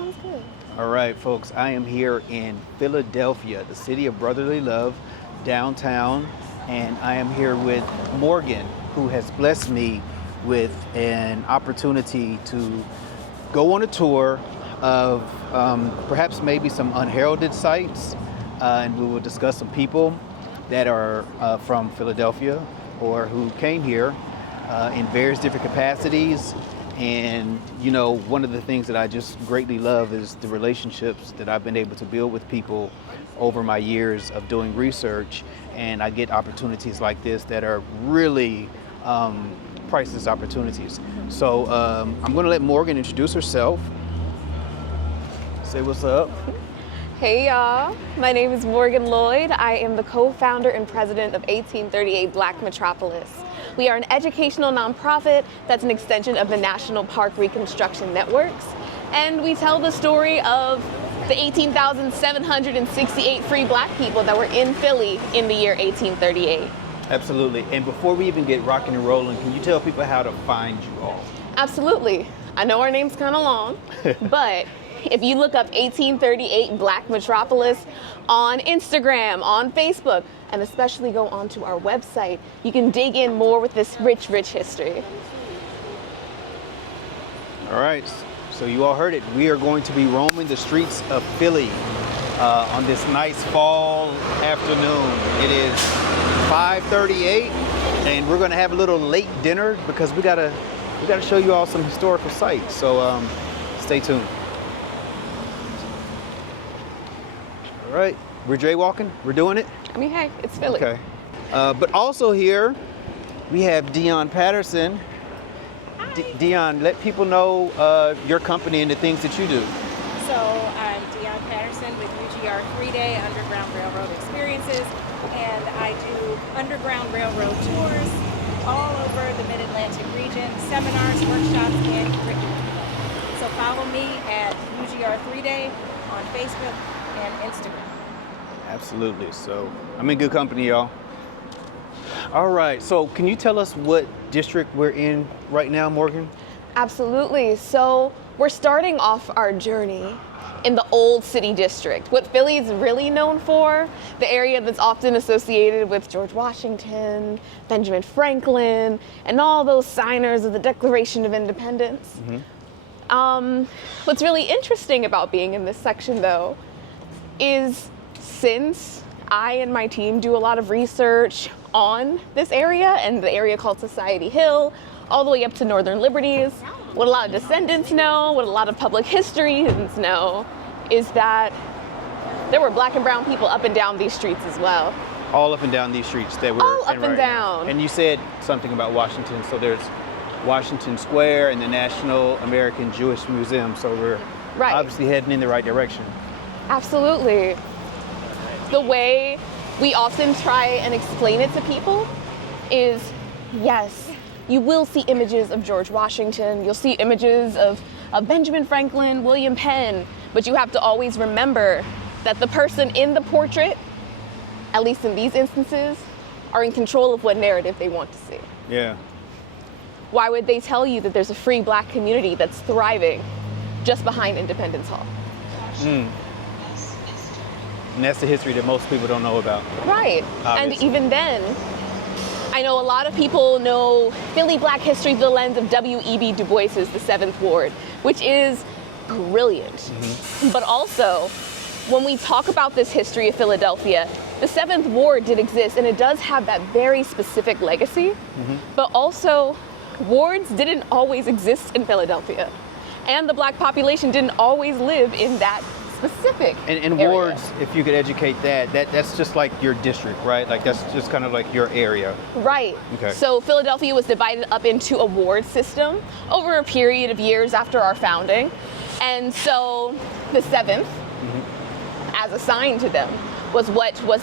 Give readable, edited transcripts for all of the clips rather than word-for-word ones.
sounds good. All right, folks, I am here in Philadelphia, the city of brotherly love, downtown, and I am here with Morgan, who has blessed me with an opportunity to go on a tour of perhaps maybe some unheralded sites, and we will discuss some people that are from Philadelphia or who came here in various different capacities. And, you know, one of the things that I just greatly love is the relationships that I've been able to build with people over my years of doing research. And I get opportunities like this that are really priceless opportunities. So I'm going to let Morgan introduce herself. Say what's up. Hey y'all, my name is Morgan Lloyd. I am the co-founder and president of 1838 Black Metropolis. We are an educational nonprofit that's an extension of the National Park Reconstruction Networks. And we tell the story of the 18,768 free black people that were in Philly in the year 1838. Absolutely. And before we even get rocking and rolling, can you tell people how to find you all? Absolutely. I know our name's kind of long, but if you look up 1838 Black Metropolis on Instagram, on Facebook, and especially go onto our website, you can dig in more with this rich, rich history. All right, so you all heard it. We are going to be roaming the streets of Philly on this nice fall afternoon. It is 5:38, and we're going to have a little late dinner because we gotta show you all some historical sites. So stay tuned. All right, we're jaywalking. We're doing it. I mean, hey, it's Philly. Okay. But also here, we have Dion Patterson. Dion, let people know your company and the things that you do. So I'm Dion Patterson with UGR 3-Day Underground Railroad Experiences, and I do Underground Railroad tours all over the Mid-Atlantic region, seminars, workshops, and curriculum. So follow me at UGR 3-Day on Facebook and Instagram. Absolutely. So I'm in good company, y'all. All right. So can you tell us what district we're in right now, Morgan? Absolutely. So we're starting off our journey in the Old City District. What Philly is really known for, the area that's often associated with George Washington, Benjamin Franklin, and all those signers of the Declaration of Independence. Mm-hmm. What's really interesting about being in this section, though, is since I and my team do a lot of research on this area and the area called Society Hill, all the way up to Northern Liberties, what a lot of descendants know, what a lot of public historians know, is that there were black and brown people up and down these streets as well. All up and down these streets that we're all up in and right down. Now. And you said something about Washington. So there's Washington Square and the National American Jewish Museum. So we're obviously heading in the right direction. Absolutely. The way we often try and explain it to people is, yes, you will see images of George Washington, you'll see images of Benjamin Franklin, William Penn, but you have to always remember that the person in the portrait, at least in these instances, are in control of what narrative they want to see. Yeah. Why would they tell you that there's a free black community that's thriving just behind Independence Hall? And that's the history that most people don't know about. Right. Obviously. And even then, I know a lot of people know Philly Black history through the lens of W.E.B. Du Bois's The Seventh Ward, which is brilliant. Mm-hmm. But also, when we talk about this history of Philadelphia, the Seventh Ward did exist, and it does have that very specific legacy. Mm-hmm. But also, wards didn't always exist in Philadelphia. And the black population didn't always live in that specific and area. Wards, if you could educate that's just like your district, right? Like that's just kind of like your area. Right. Okay. So Philadelphia was divided up into a ward system over a period of years after our founding. And so the 7th, as assigned to them, was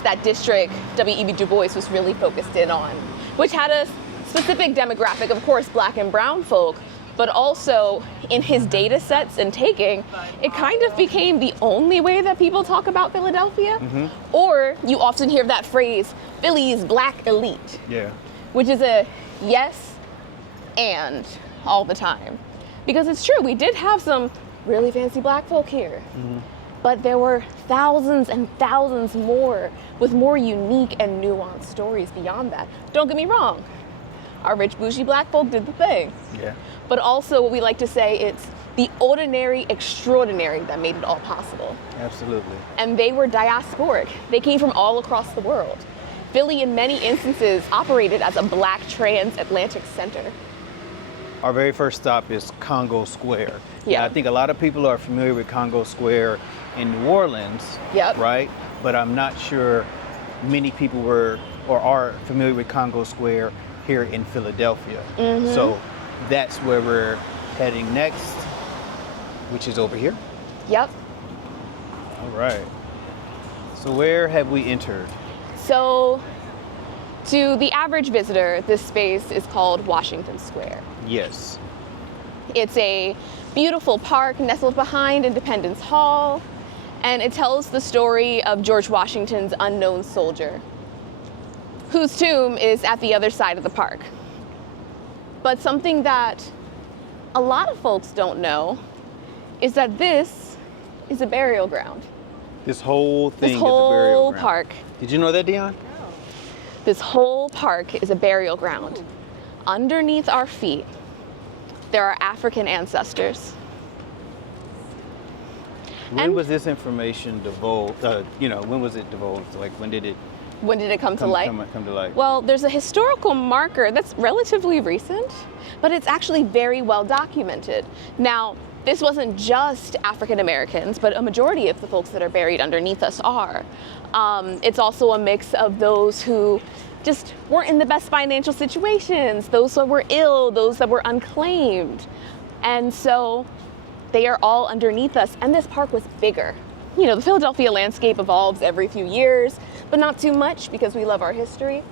that district W.E.B. Du Bois was really focused in on, which had a specific demographic, of course, black and brown folk, but also in his data sets and taking, it kind of became the only way that people talk about Philadelphia. Mm-hmm. Or you often hear that phrase, Philly's black elite. Yeah. Which is a yes and all the time. Because it's true, we did have some really fancy black folk here. But there were thousands and thousands more with more unique and nuanced stories beyond that. Don't get me wrong, our rich bougie black folk did the thing. Yeah. But also what we like to say, it's the ordinary extraordinary that made it all possible. Absolutely. And they were diasporic. They came from all across the world. Philly, in many instances, operated as a black transatlantic center. Our very first stop is Congo Square. Yeah. I think a lot of people are familiar with Congo Square in New Orleans, Yep. right? But I'm not sure many people were or are familiar with Congo Square here in Philadelphia. So that's where we're heading next, which is over here. Yep. All right. So where have we entered? So, to the average visitor, this space is called Washington Square. Yes. It's a beautiful park nestled behind Independence Hall, and it tells the story of George Washington's unknown soldier, whose tomb is at the other side of the park. But something that a lot of folks don't know is that this is a burial ground. This whole thing This is a burial whole ground. park. Did you know that, Dion? This whole park is a burial ground. Underneath our feet, there are African ancestors. When And- was this information divulged? When was it divulged? Like, when did it When did it come to light? come to light? Well, there's a historical marker that's relatively recent, but it's actually very well documented. Now, this wasn't just African Americans, but a majority of the folks that are buried underneath us are. It's also a mix of those who just weren't in the best financial situations, those that were ill, those that were unclaimed. And so they are all underneath us, and this park was bigger. You know, the Philadelphia landscape evolves every few years, but not too much because we love our history.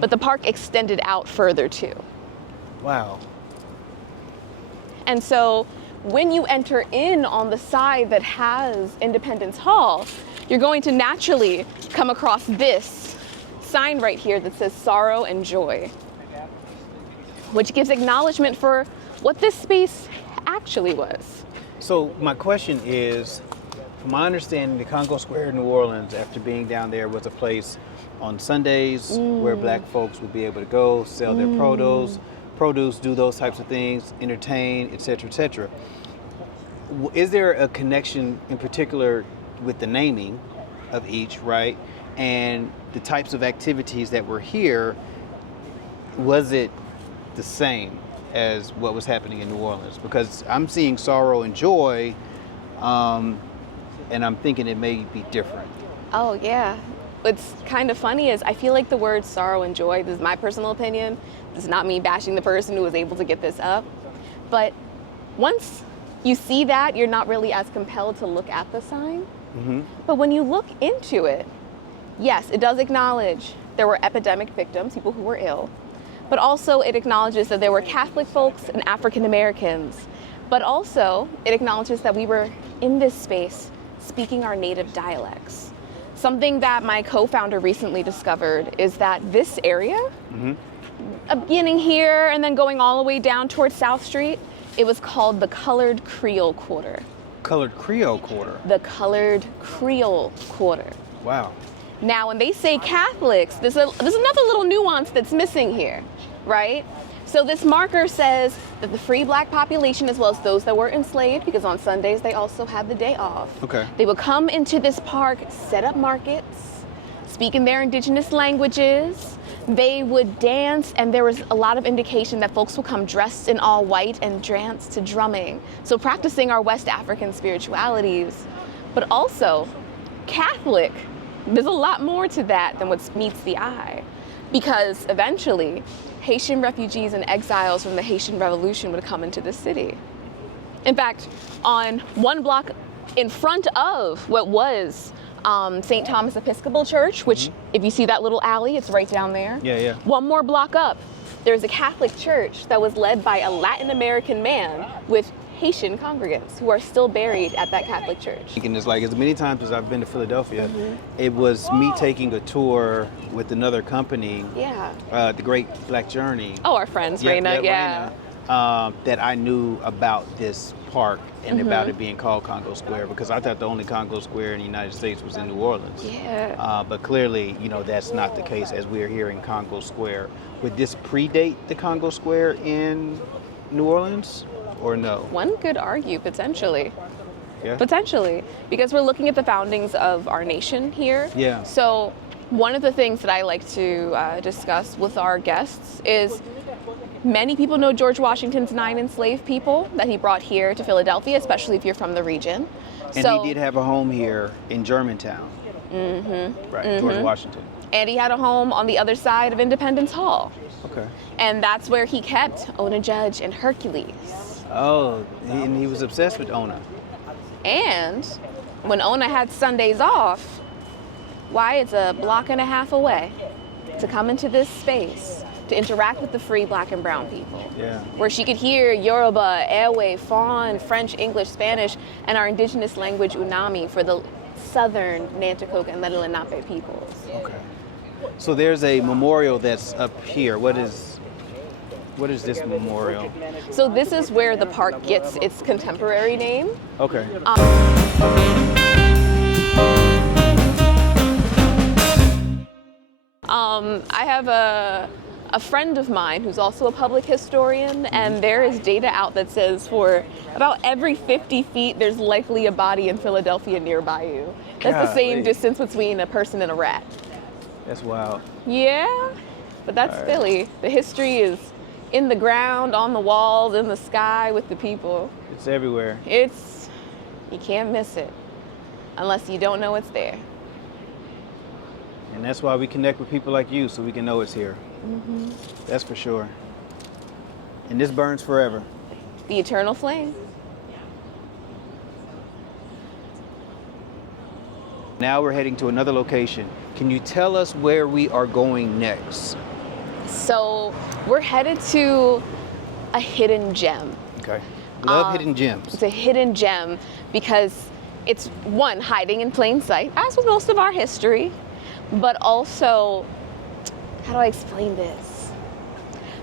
But the park extended out further too. Wow. And so when you enter in on the side that has Independence Hall, you're going to naturally come across this sign right here that says sorrow and joy, which gives acknowledgement for what this space actually was. So my question is, from my understanding, the Congo Square in New Orleans, after being down there, was a place on Sundays where black folks would be able to go, sell their produce, do those types of things, entertain, et cetera, et cetera. Is there a connection in particular with the naming of each, right? And the types of activities that were here, was it the same as what was happening in New Orleans? Because I'm seeing sorrow and joy, and I'm thinking it may be different. Oh yeah. What's kind of funny is I feel like the word sorrow and joy, this is my personal opinion, this is not me bashing the person who was able to get this up, but once you see that, you're not really as compelled to look at the sign. But when you look into it, yes, it does acknowledge there were epidemic victims, people who were ill, but also it acknowledges that there were Catholic folks and African Americans, but also it acknowledges that we were in this space speaking our native dialects. Something that my co-founder recently discovered is that this area, beginning here and then going all the way down towards South Street, it was called the Colored Creole Quarter. Colored Creole Quarter. The Colored Creole Quarter. Wow. Now, when they say Catholics, there's another little nuance that's missing here, right? So this marker says that the free black population, as well as those that were enslaved, because on Sundays they also had the day off. Okay. They would come into this park, set up markets, speak in their indigenous languages. They would dance, and there was a lot of indication that folks would come dressed in all white and dance to drumming. So practicing our West African spiritualities, but also Catholic. There's a lot more to that than what meets the eye, because eventually Haitian refugees and exiles from the Haitian Revolution would come into the city. In fact, on one block in front of what was St. Thomas Episcopal Church, which if you see that little alley, it's right down there. Yeah. One more block up, there's a Catholic church that was led by a Latin American man with Haitian congregants who are still buried at that Catholic church. And it's like, as many times as I've been to Philadelphia, it was me taking a tour with another company, Yeah. the Great Black Journey. Oh, our friends, Raina, yeah. that I knew about this park and about it being called Congo Square, because I thought the only Congo Square in the United States was in New Orleans. Yeah. But clearly, that's not the case, as we are here in Congo Square. Would this predate the Congo Square in New Orleans, or no? One could argue, potentially. Yeah. Potentially, because we're looking at the foundings of our nation here. Yeah. So one of the things that I like to discuss with our guests is many people know George Washington's 9 enslaved people that he brought here to Philadelphia, especially if you're from the region. And he did have a home here in Germantown. Right, George Washington. And he had a home on the other side of Independence Hall. Okay. And that's where he kept Ona Judge and Hercules. Oh, and he was obsessed with Ona. And when Ona had Sundays off, why, it's a block and a half away to come into this space to interact with the free Black and brown people. Yeah. Where she could hear Yoruba, Ewe, Fon, French, English, Spanish, and our indigenous language Unami for the southern Nanticoke and Little Lenape peoples. Okay. So there's a memorial that's up here. What is this memorial? So this is where the park gets its contemporary name. Okay. I have a friend of mine who's also a public historian, and there is data out that says for about every 50 feet, there's likely a body in Philadelphia nearby you. That's the same distance between a person and a rat. That's wild. Yeah, but that's Philly. The history is in the ground, on the walls, in the sky, with the people. It's everywhere. You can't miss it unless you don't know it's there. And that's why we connect with people like you, so we can know it's here. That's for sure. And this burns forever. The eternal flame. Now we're heading to another location. Can you tell us where we are going next? So we're headed to a hidden gem. Okay. Love hidden gems. It's a hidden gem because it's, one, hiding in plain sight, as with most of our history, but also, how do I explain this?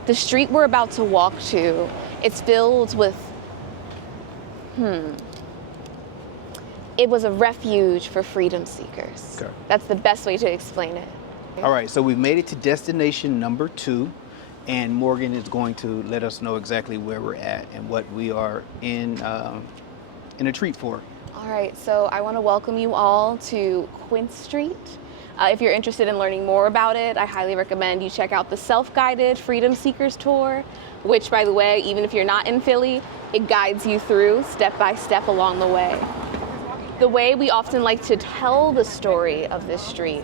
The street we're about to walk to, it's filled with, it was a refuge for freedom seekers. Okay. That's the best way to explain it. All right, so we've made it to destination number 2, and Morgan is going to let us know exactly where we're at and what we are in a treat for. All right, so I want to welcome you all to Quint Street. If you're interested in learning more about it, I highly recommend you check out the self-guided Freedom Seekers Tour, which, by the way, even if you're not in Philly, it guides you through step by step along the way. The way we often like to tell the story of this street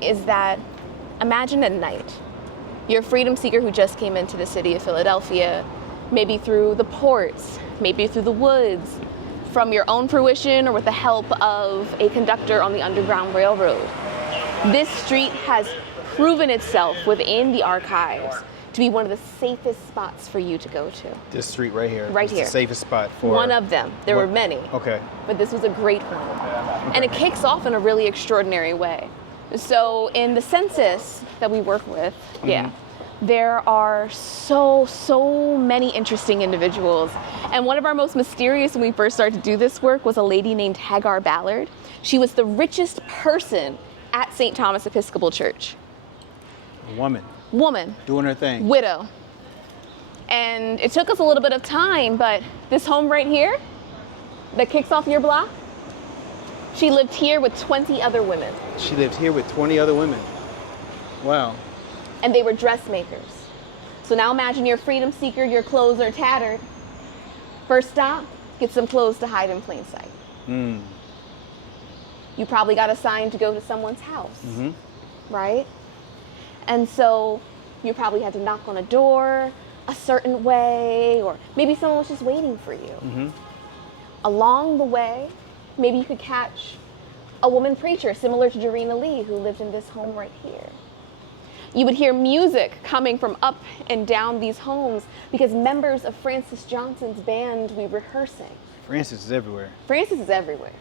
is that, imagine at night, you're a freedom seeker who just came into the city of Philadelphia, maybe through the ports, maybe through the woods, from your own fruition or with the help of a conductor on the Underground Railroad. This street has proven itself within the archives to be one of the safest spots for you to go to. This street right here. Right is here. the safest spot for... One of them. There were many. Okay. But this was a great one. And it kicks off in a really extraordinary way. So in the census that we work with, there are so many interesting individuals. And one of our most mysterious when we first started to do this work was a lady named Hagar Ballard. She was the richest person at St. Thomas Episcopal Church. A woman. Woman. Doing her thing. Widow. And it took us a little bit of time, but this home right here that kicks off your block, she lived here with 20 other women. She lived here with 20 other women. Wow. And they were dressmakers. So now imagine you're a freedom seeker, your clothes are tattered. First stop, get some clothes to hide in plain sight. You probably got assigned to go to someone's house, right? And so you probably had to knock on a door a certain way, or maybe someone was just waiting for you. Along the way, maybe you could catch a woman preacher similar to Jarena Lee, who lived in this home right here. You would hear music coming from up and down these homes because members of Francis Johnson's band were rehearsing. Francis is everywhere. Francis is everywhere.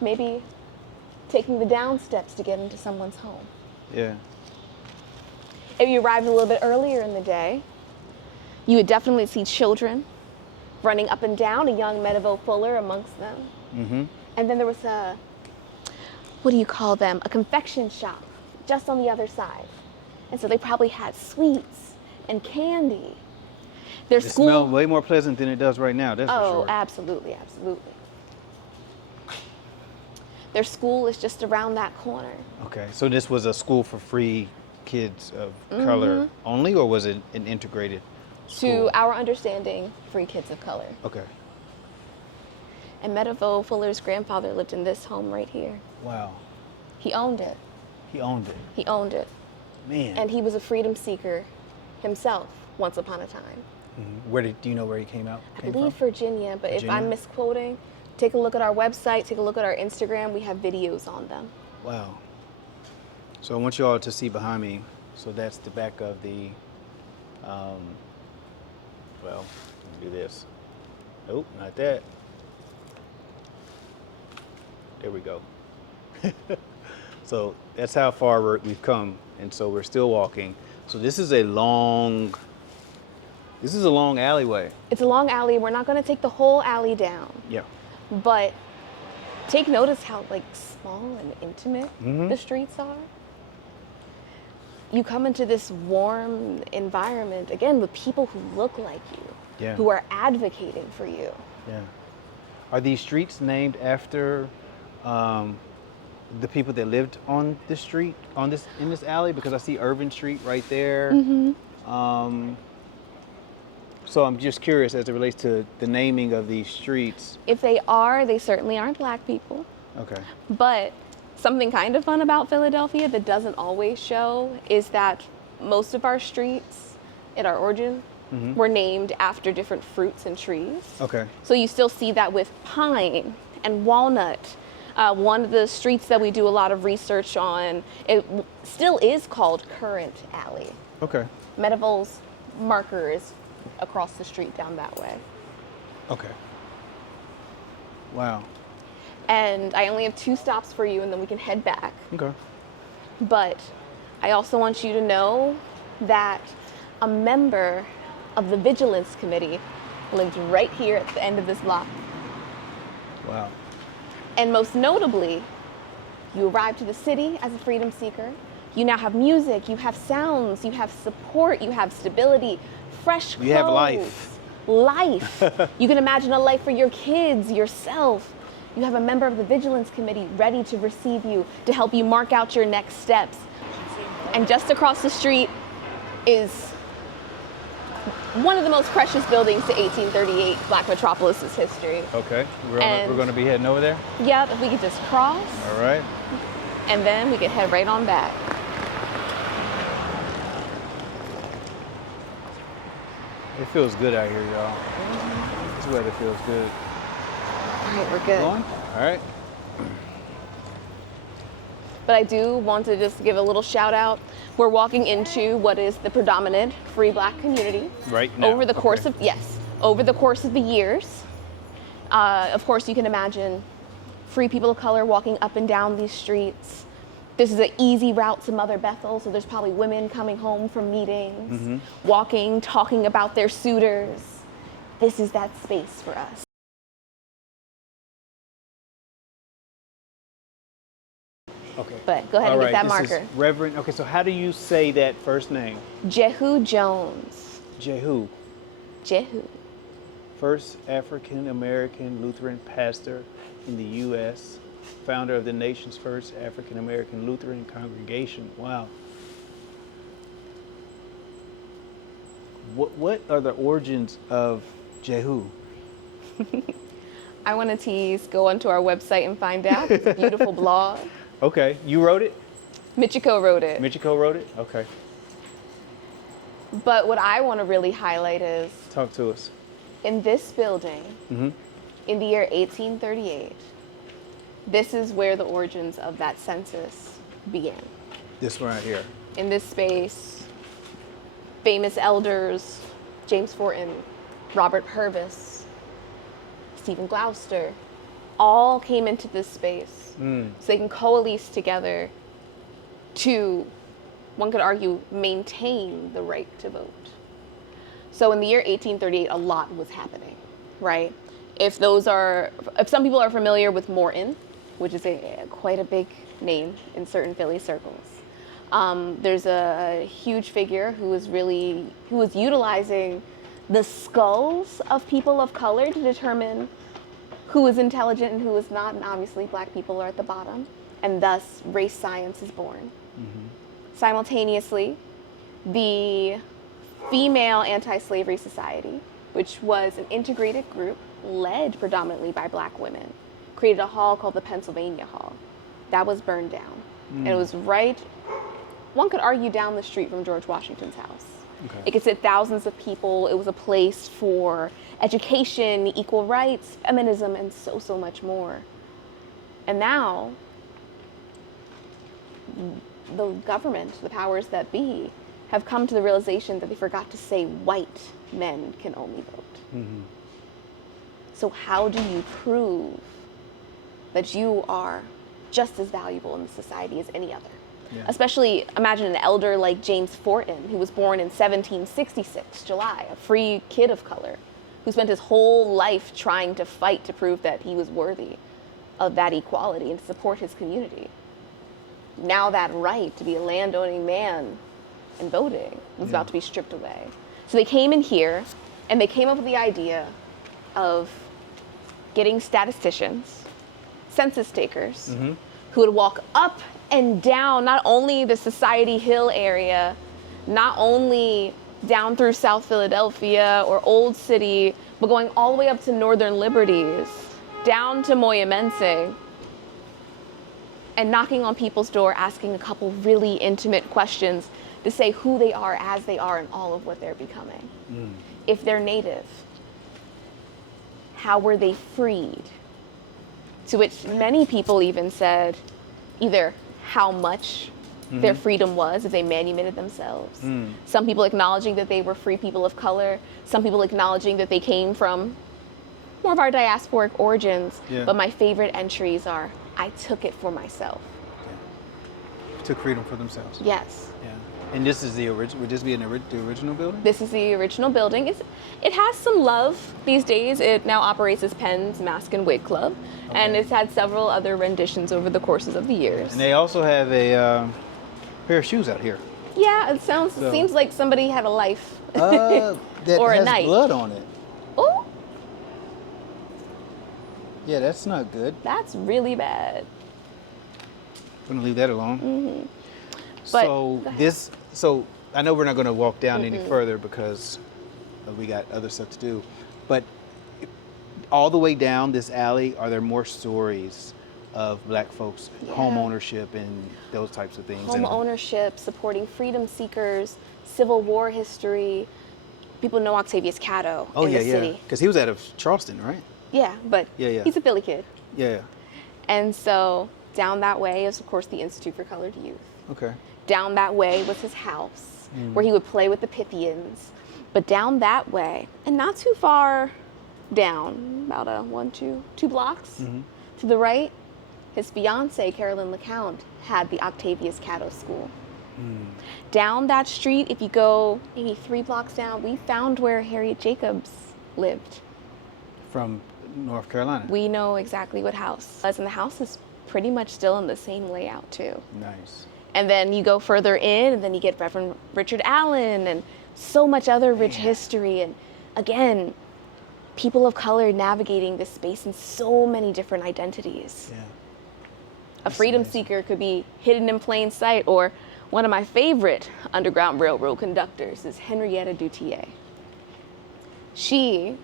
Maybe taking the down steps to get into someone's home. Yeah. If you arrived a little bit earlier in the day, You would definitely see children running up and down, a young Meadowville Fuller amongst them. Mm-hmm. And then there was what do you call them? A confection shop just on the other side. And so they probably had sweets and candy. Their It school smells way more pleasant than it does right now, that's for Oh, sure. absolutely, absolutely. Their school is just around that corner. Okay, so this was a school for free kids of color only, or was it an integrated school? To our understanding, free kids of color. Okay. And Meadowville Fuller's grandfather lived in this home right here. Wow. He owned it. He owned it. He owned it. Man. And he was a freedom seeker himself once upon a time. Do you know where he came I believe from? Virginia, but if Virginia? I'm misquoting, take a look at our website, take a look at our Instagram. We have videos on them. Wow. So I want you all to see behind me. So that's the back of the, well, let me do this. Nope, not that. There we go. So that's how far we've come. And so we're still walking. So this is a long alleyway. It's a long alley. We're not going to take the whole alley down. Yeah. But take notice how like small and intimate the streets are. You come into this warm environment, again, with people who look like you, who are advocating for you. Yeah. Are these streets named after the people that lived on this street, in this alley? Because I see Urban Street right there. So I'm just curious as it relates to the naming of these streets. If they are, they certainly aren't Black people. Okay. But something kind of fun about Philadelphia that doesn't always show is that most of our streets at our origin were named after different fruits and trees. Okay. So you still see that with pine and walnut. One of the streets that we do a lot of research on, it still is called Current Alley. Okay. Meadowville's marker is across the street down that way. Okay. Wow. And I only have 2 stops for you and then we can head back. Okay. But I also want you to know that a member of the Vigilance Committee lived right here at the end of this block. Wow. And most notably, you arrived to the city as a freedom seeker. You now have music, you have sounds, you have support, you have stability, fresh clothes. You have life. Life. You can imagine a life for your kids, yourself. You have a member of the Vigilance Committee ready to receive you, to help you mark out your next steps. And just across the street is one of the most precious buildings to 1838 Black Metropolis' history. Okay. We're going to be heading over there? Yeah, if we could just cross. All right. And then we could head right on back. It feels good out here, y'all. This weather feels good. All right, we're good. Going? All right. But I do want to just give a little shout out. We're walking into what is the predominant free Black community. Right now. Over the course of, yes, over the course of the years. Of course, you can imagine free people of color walking up and down these streets. This is an easy route to Mother Bethel, so there's probably women coming home from meetings, walking, talking about their suitors. This is that space for us. Okay. But go ahead and get that marker. Is Reverend. Okay, so how do you say that first name? Jehu Jones. Jehu. Jehu. First African American Lutheran pastor in the U.S., founder of the nation's first African American Lutheran congregation. Wow. What are the origins of Jehu? I want to tease. Go onto our website and find out. It's a beautiful blog. Okay, you wrote it? Michiko wrote it. Michiko wrote it? Okay. But what I want to really highlight is Talk to us. in this building, in the year 1838, this is where the origins of that census began. This one right here. In this space, famous elders, James Fortin, Robert Purvis, Stephen Gloucester, all came into this space so they can coalesce together to, one could argue, maintain the right to vote. So in the year 1838, a lot was happening, right? If some people are familiar with Morton, which is quite a big name in certain Philly circles, there's a huge figure who was utilizing the skulls of people of color to determine who was intelligent and who was not, and obviously black people are at the bottom, and thus race science is born. Simultaneously, the Female Anti-Slavery Society, which was an integrated group led predominantly by black women, created a hall called the Pennsylvania Hall. That was burned down. And it was right, one could argue, down the street from George Washington's house. Okay. It could sit thousands of people. It was a place for education, equal rights, feminism, and so, so much more. And now, the government, the powers that be, have come to the realization that they forgot to say white men can only vote. So how do you prove that you are just as valuable in the society as any other? Yeah. Especially, imagine an elder like James Forten, who was born in 1766, July, a free kid of color, who spent his whole life trying to fight to prove that he was worthy of that equality and to support his community. Now that right to be a landowning man and voting was about to be stripped away. So they came in here and they came up with the idea of getting statisticians, census takers, who would walk up and down not only the Society Hill area, not only down through South Philadelphia or Old City, but going all the way up to Northern Liberties, down to Moyamensing, and knocking on people's door, asking a couple really intimate questions to say who they are as they are and all of what they're becoming. If they're native, how were they freed? To which many people even said either how much their freedom was if they manumitted themselves. Some people acknowledging that they were free people of color. Some people acknowledging that they came from more of our diasporic origins. But my favorite entries are, I took it for myself. Took freedom for themselves. Yes. Yeah. And this is the original. Would this be the original building? This is the original building. It has some love these days. It now operates as Penn's Mask and Wig Club, and it's had several other renditions over the courses of the years. And they also have a pair of shoes out here. Yeah, it seems like somebody had a life That or a has night. blood on it. Oh, Yeah, that's not good. that's really bad. I'm gonna leave that alone. But So I know we're not going to walk down any further because we got other stuff to do. But all the way down this alley, are there more stories of black folks, home ownership and those types of things? Home ownership, supporting freedom seekers, Civil War history. People know Octavius Catto in the city. Because he was out of Charleston, right? Yeah, but Yeah. he's a Philly kid. Yeah. And so down that way is, of course, the Institute for Colored Youth. Okay. Down that way was his house, where he would play with the Pythians. But down that way, and not too far down, about two blocks to the right, his fiancée, Carolyn LeCount, had the Octavius Catto School. Down that street, if you go maybe 3 blocks down, we found where Harriet Jacobs lived. From North Carolina. We know exactly what house was, and the house is pretty much still in the same layout too. Nice. And then you go further in, and then you get Reverend Richard Allen and so much other rich history. And again, people of color navigating this space in so many different identities. Yeah. A freedom seeker could be hidden in plain sight, or one of my favorite Underground Railroad conductors is Henrietta Duthier. She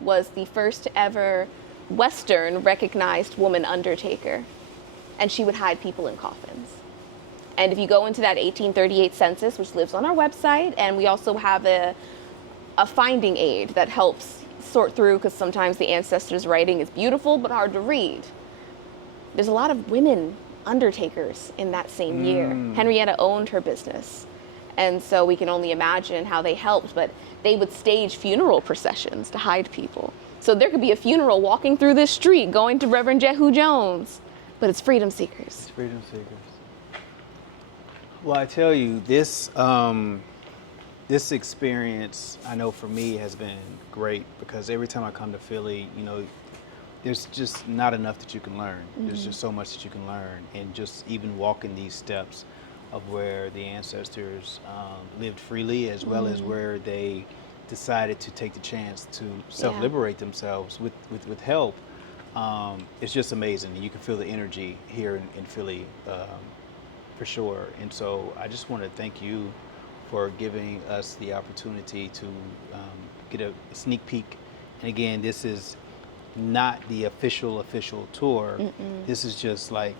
was the first ever Western recognized woman undertaker, and she would hide people in coffins. And if you go into that 1838 census, which lives on our website, and we also have a finding aid that helps sort through, because sometimes the ancestors' writing is beautiful but hard to read. There's a lot of women undertakers in that same year. Henrietta owned her business. And so we can only imagine how they helped, but they would stage funeral processions to hide people. So there could be a funeral walking through this street going to Reverend Jehu Jones, but it's freedom seekers. Freedom seekers. Well, I tell you, this This experience, I know for me, has been great because every time I come to Philly, there's just not enough that you can learn. There's just so much that you can learn, and just even walking these steps of where the ancestors lived freely, as well as where they decided to take the chance to self-liberate themselves with help. It's just amazing. You can feel the energy here in Philly, for sure. And so I just want to thank you for giving us the opportunity to get a sneak peek. And again, this is not the official tour. This is just like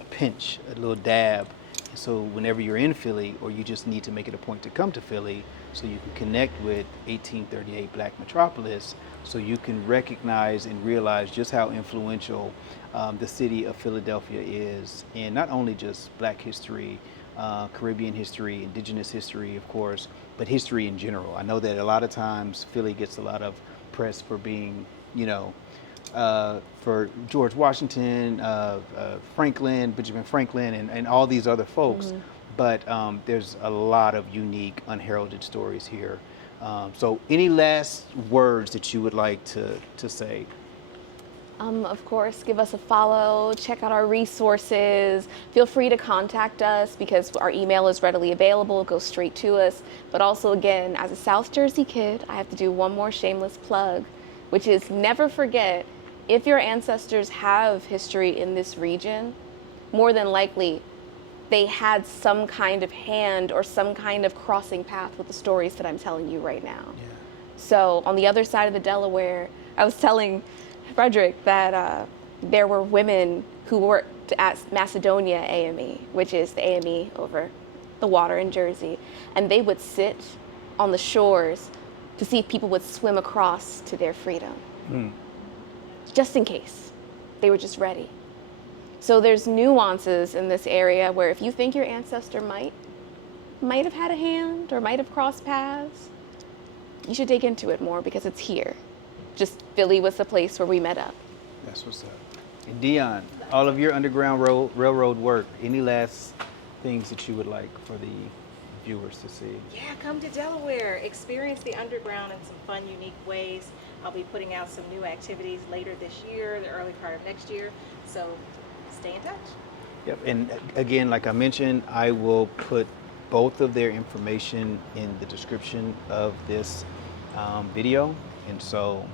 a pinch, a little dab. So whenever you're in Philly, or you just need to make it a point to come to Philly, so you can connect with 1838 Black Metropolis, so you can recognize and realize just how influential the city of Philadelphia is in not only just Black history, Caribbean history, indigenous history, of course, but history in general. I know that a lot of times Philly gets a lot of press for being, for George Washington, Benjamin Franklin, and all these other folks. But there's a lot of unique, unheralded stories here. So any last words that you would like to say? Of course, give us a follow, check out our resources. Feel free to contact us because our email is readily available. It goes straight to us. But also, again, as a South Jersey kid, I have to do one more shameless plug, which is never forget, if your ancestors have history in this region, more than likely they had some kind of hand or some kind of crossing path with the stories that I'm telling you right now. Yeah. So on the other side of the Delaware, I was telling Frederick that there were women who worked at Macedonia AME, which is the AME over the water in Jersey, and they would sit on the shores to see if people would swim across to their freedom. Just in case. They were just ready. So there's nuances in this area where if you think your ancestor might have had a hand or might have crossed paths, you should dig into it more because it's here. Just Philly was the place where we met up. That's what's up. And Dion, all of your Underground Railroad work, any last things that you would like for the viewers to see? Yeah, come to Delaware, experience the underground in some fun, unique ways. I'll be putting out some new activities later this year, the early part of next year, so stay in touch. Yep, and again, like I mentioned, I will put both of their information in the description of this video. And so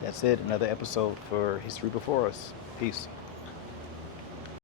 that's it, another episode for History Before Us. Peace.